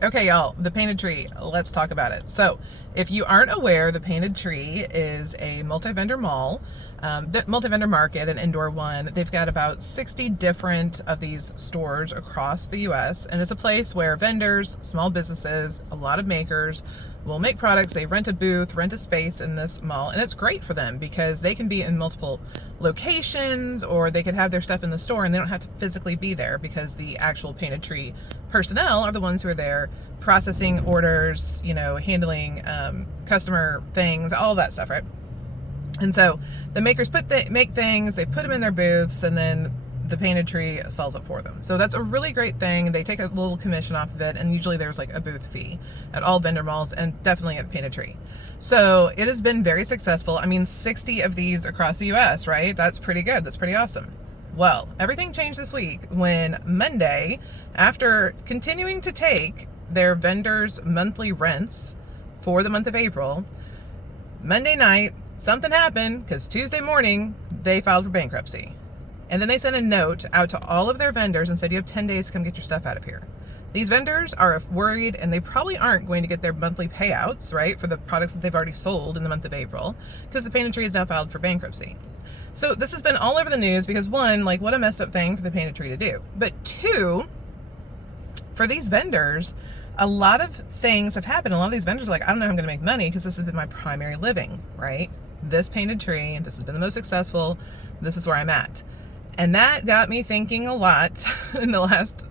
Okay, y'all, the painted tree, let's talk about it. So, if you aren't aware, the painted tree is a multi-vendor mall, multi-vendor market, an indoor one. They've got about 60 different of these stores across the US, and it's a place where vendors, small businesses, a lot of makers will make products. They rent a booth, rent a space in this mall, and it's great for them because they can be in multiple locations, or they could have their stuff in the store and they don't have to physically be there because the actual painted tree personnel are the ones who are there processing orders, handling customer things, all that stuff, right? And so the makers make things, they put them in their booths, and then the painted tree sells it for them. So that's a really great thing. They take a little commission off of it, and usually there's like a booth fee at all vendor malls and definitely at the painted tree. So it has been very successful. I mean, 60 of these across the US, right? That's pretty good. That's pretty awesome. Well, everything changed this week when Monday, after continuing to take their vendors' monthly rents for the month of April, Monday night, something happened because Tuesday morning, they filed for bankruptcy. And then they sent a note out to all of their vendors and said, you have 10 days to come get your stuff out of here. These vendors are worried, and they probably aren't going to get their monthly payouts, right, for the products that they've already sold in the month of April, because the painted tree is now filed for bankruptcy. So this has been all over the news because, one, like, what a messed up thing for the painted tree to do. But two, for these vendors, a lot of things have happened. A lot of these vendors are like, I don't know how I'm going to make money because this has been my primary living, right? This painted tree, this has been the most successful. This is where I'm at. And that got me thinking a lot in the last,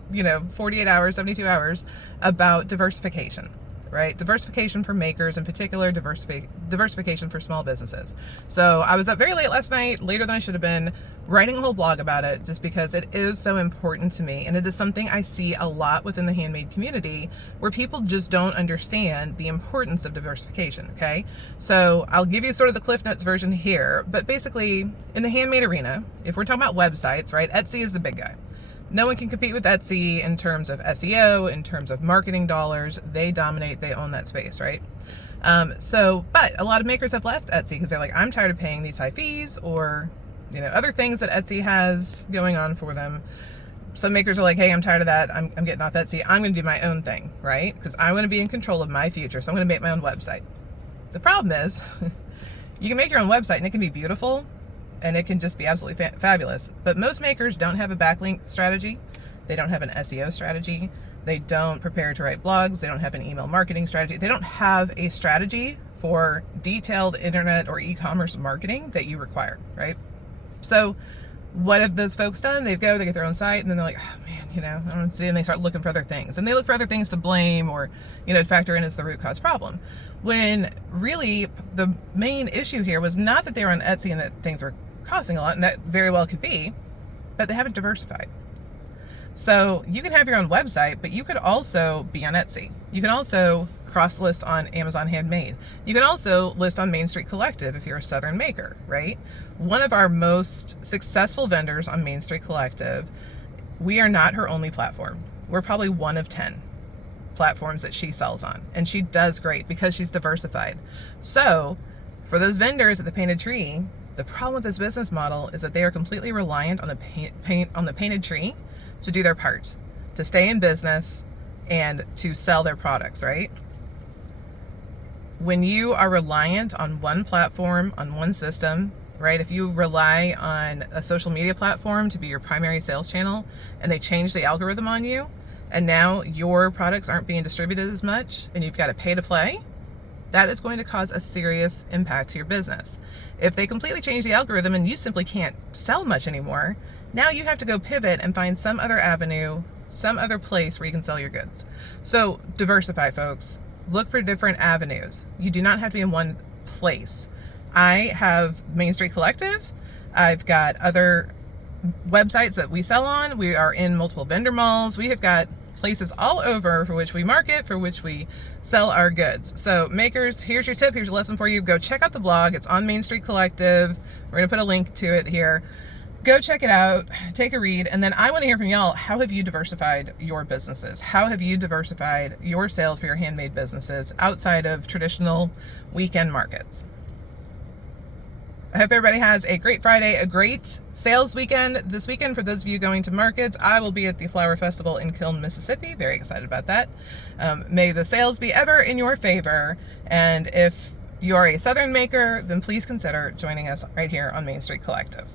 48 hours, 72 hours about diversification, right? Diversification for makers, in particular, diversification for small businesses. So I was up very late last night, later than I should have been, writing a whole blog about it just because it is so important to me. And it is something I see a lot within the handmade community where people just don't understand the importance of diversification, okay? So I'll give you sort of the Cliff Notes version here, but basically in the handmade arena, if we're talking about websites, right, Etsy is the big guy. No one can compete with Etsy in terms of SEO, in terms of marketing dollars. They dominate, they own that space, right? But a lot of makers have left Etsy because they're like, I'm tired of paying these high fees, or other things that Etsy has going on for them. Some makers are like, hey, I'm tired of that. I'm getting off Etsy. I'm going to do my own thing, right? Because I want to be in control of my future. So I'm going to make my own website. The problem is you can make your own website and it can be beautiful and it can just be absolutely fabulous. But most makers don't have a backlink strategy. They don't have an SEO strategy. They don't prepare to write blogs. They don't have an email marketing strategy. They don't have a strategy for detailed internet or e-commerce marketing that you require, right? So what have those folks done? They get their own site, and then they're like, oh man, I don't know what to do. And they start looking for other things. And they look for other things to blame or, to factor in as the root cause problem. When really the main issue here was not that they were on Etsy and that things were costing a lot, and that very well could be, but they haven't diversified. So you can have your own website, but you could also be on Etsy. You can also cross list on Amazon Handmade. You can also list on Main Street Collective if you're a Southern maker, right? One of our most successful vendors on Main Street Collective, we are not her only platform. We're probably one of 10 platforms that she sells on, and she does great because she's diversified. So for those vendors at the painted tree, the problem with this business model is that they are completely reliant on the painted tree to do their part, to stay in business and to sell their products, right? When you are reliant on one platform, on one system, right? If you rely on a social media platform to be your primary sales channel and they change the algorithm on you, and now your products aren't being distributed as much and you've got to pay to play, that is going to cause a serious impact to your business. If they completely change the algorithm and you simply can't sell much anymore, now you have to go pivot and find some other avenue, some other place where you can sell your goods. So diversify, folks. Look for different avenues. You do not have to be in one place. I have Main Street Collective. I've got other websites that we sell on. We are in multiple vendor malls. We have got places all over for which we market, for which we sell our goods. So makers, here's your tip. Here's a lesson for you. Go check out the blog. It's on Main Street Collective. We're going to put a link to it here. Go check it out, take a read, and then I want to hear from y'all. How have you diversified your businesses? How have you diversified your sales for your handmade businesses outside of traditional weekend markets? I hope everybody has a great Friday, a great sales weekend this weekend. For those of you going to markets, I will be at the Flower Festival in Kiln, Mississippi. Very excited about that. May the sales be ever in your favor. And if you are a Southern maker, then please consider joining us right here on Main Street Collective.